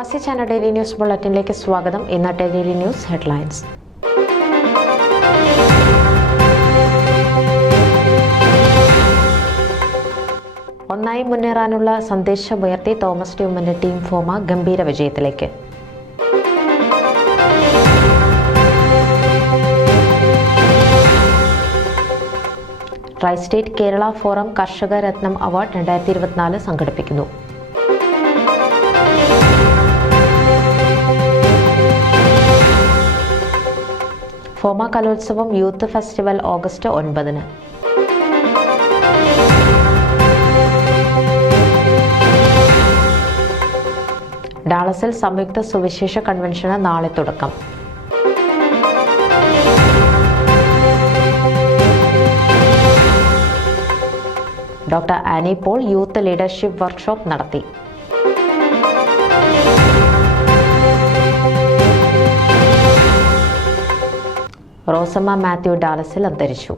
പ്രവാസി channel daily news ബുള്ളറ്റിനിലേക്ക് സ്വാഗതം. ഇന്നത്തെ ഡെയിലി ന്യൂസ് ഹെഡ്ലൈൻസ്. ഒന്നായി മുന്നേറാനുള്ള സന്ദേശമുയർത്തി തോമസ് ട്യൂമന്റെ ടീം ഫോമ ഗംഭീര വിജയത്തിലേക്ക്. ട്രൈസ്റ്റേറ്റ് കേരള ഫോറം കർഷക രത്നം അവാർഡ് 2024 സംഘടിപ്പിക്കുന്നു. ഫോമ കലോത്സവം യൂത്ത് ഫെസ്റ്റിവൽ ഓഗസ്റ്റ് 9. ഡാളസിൽ സംയുക്ത സുവിശേഷ കൺവെൻഷന് നാളെ തുടക്കം. Doctor Annie Paul youth leadership workshop നടത്തി. റോസമ്മ മാത്യു ഡാളസിൽ അന്തരിച്ചു.